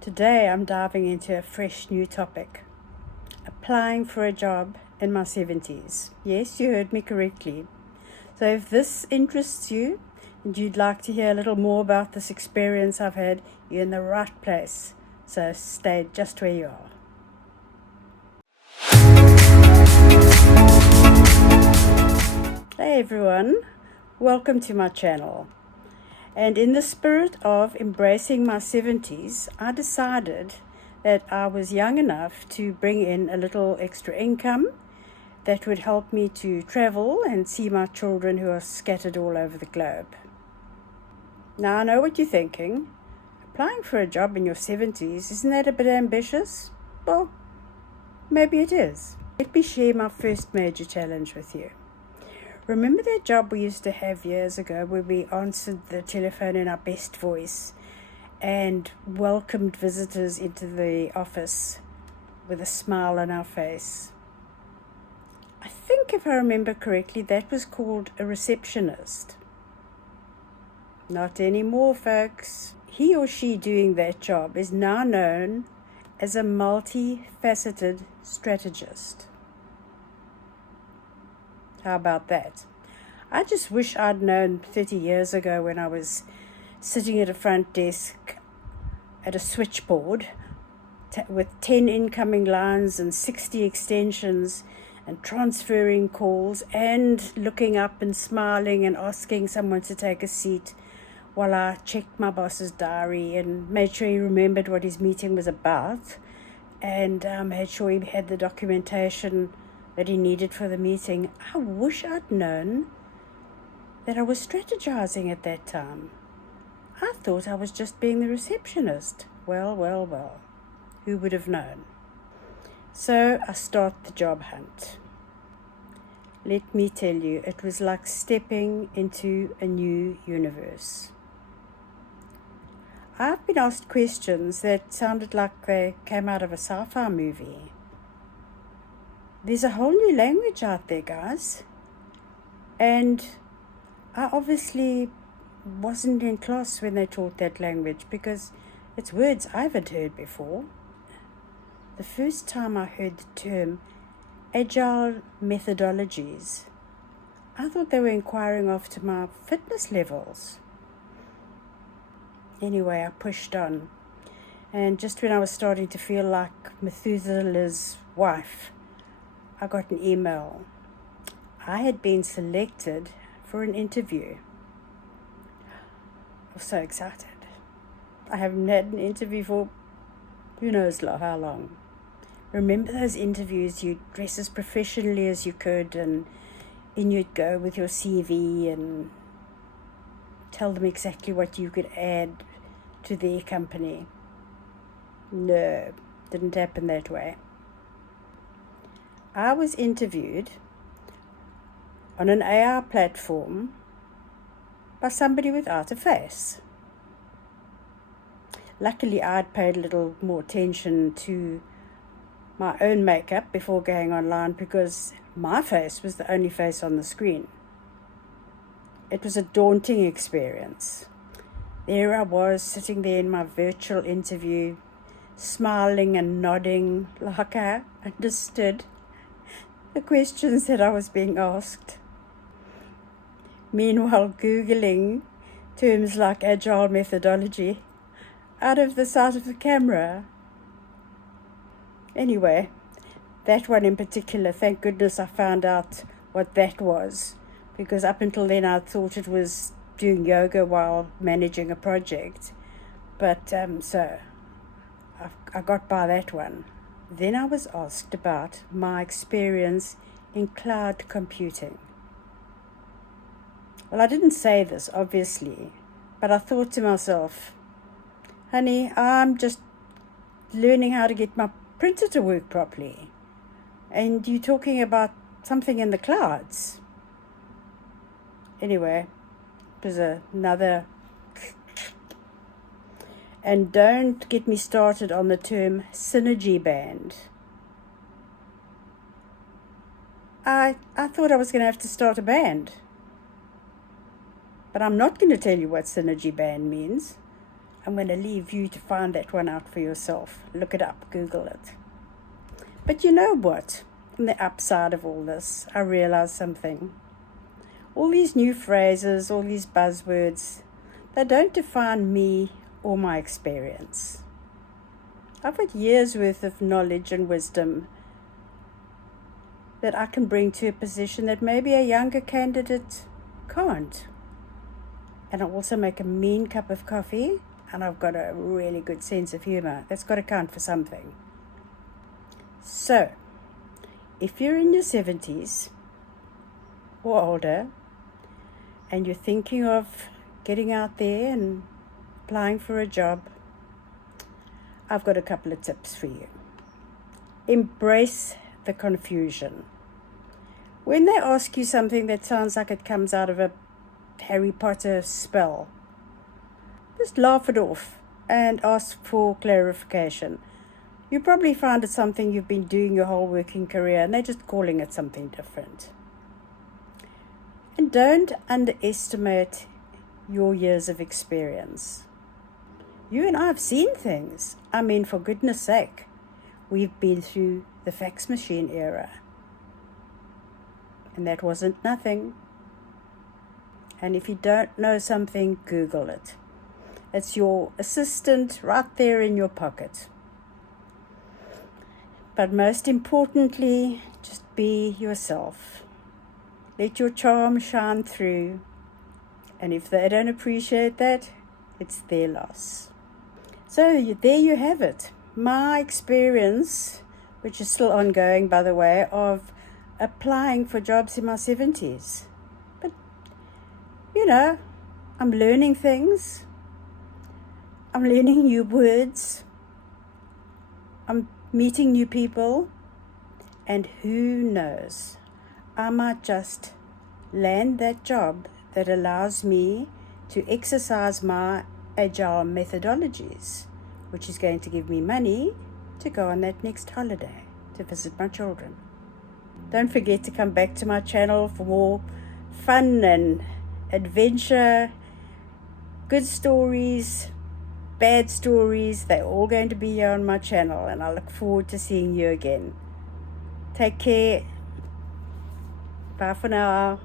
Today I'm diving into a fresh new topic. Applying for a job in my 70s. Yes, you heard me correctly. So if this interests you and you'd like to hear a little more about this experience I've had, you're in the right place. So stay just where you are. Hey everyone, welcome to my channel. And in the spirit of embracing my 70s, I decided that I was young enough to bring in a little extra income that would help me to travel and see my children who are scattered all over the globe. Now I know what you're thinking. Applying for a job in your 70s, isn't that a bit ambitious? Well, maybe it is. Let me share my first major challenge with you. Remember that job we used to have years ago where we answered the telephone in our best voice and welcomed visitors into the office with a smile on our face? I think if I remember correctly, that was called a receptionist. Not anymore, folks. He or she doing that job is now known as a multi-faceted strategist. How about that? I just wish I'd known 30 years ago when I was sitting at a front desk at a switchboard with 10 incoming lines and 60 extensions and transferring calls and looking up and smiling and asking someone to take a seat while I checked my boss's diary and made sure he remembered what his meeting was about and made sure he had the documentation that he needed for the meeting. I wish I'd known that I was strategizing at that time. I thought I was just being the receptionist. Well. Who would have known? So I start the job hunt. Let me tell you, it was like stepping into a new universe. I've been asked questions that sounded like they came out of a sci-fi movie. There's a whole new language out there, guys. And I obviously wasn't in class when they taught that language because it's words I haven't heard before. The first time I heard the term agile methodologies, I thought they were inquiring after my fitness levels. Anyway, I pushed on. And just when I was starting to feel like Methuselah's wife, I got an email. I had been selected for an interview. I was so excited. I haven't had an interview for who knows how long. Remember those interviews, you'd dress as professionally as you could and in you'd go with your CV and tell them exactly what you could add to their company. No, didn't happen that way. I was interviewed on an AI platform by somebody without a face. Luckily, I'd paid a little more attention to my own makeup before going online because my face was the only face on the screen. It was a daunting experience. There I was sitting there in my virtual interview, smiling and nodding like I understood the questions that I was being asked. Meanwhile, Googling terms like agile methodology out of the sight of the camera. Anyway, that one in particular, thank goodness I found out what that was, because up until then I thought it was doing yoga while managing a project. But so I got by that one. Then I was asked about my experience in cloud computing. Well, I didn't say this, obviously, but I thought to myself, honey, I'm just learning how to get my printer to work properly. And you're talking about something in the clouds. Anyway, it was another. And don't get me started on the term synergy band. I thought I was going to have to start a band. But I'm not going to tell you what synergy band means. I'm going to leave you to find that one out for yourself. Look it up, Google it. But you know what? On the upside of all this, I realized something. All these new phrases, all these buzzwords, they don't define me or my experience. I've got years worth of knowledge and wisdom that I can bring to a position that maybe a younger candidate can't. And I also make a mean cup of coffee, and I've got a really good sense of humor. That's got to count for something. So, if you're in your 70s or older, and you're thinking of getting out there and applying for a job, I've got a couple of tips for you. Embrace the confusion. When they ask you something that sounds like it comes out of a Harry Potter spell, just laugh it off and ask for clarification. You probably find it's something you've been doing your whole working career and they're just calling it something different. And don't underestimate your years of experience. You and I have seen things. I mean, for goodness sake, we've been through the fax machine era. And that wasn't nothing. And if you don't know something, Google it. It's your assistant right there in your pocket. But most importantly, just be yourself. Let your charm shine through. And if they don't appreciate that, it's their loss. So there you have it. My experience, which is still ongoing, by the way, of applying for jobs in my 70s. But, I'm learning things. I'm learning new words. I'm meeting new people. And who knows, I might just land that job that allows me to exercise my agile methodologies, which is going to give me money to go on that next holiday to visit my children. Don't forget to come back to my channel for more fun and adventure, good stories, bad stories. They're all going to be here on my channel, and I look forward to seeing you again. Take care. Bye for now.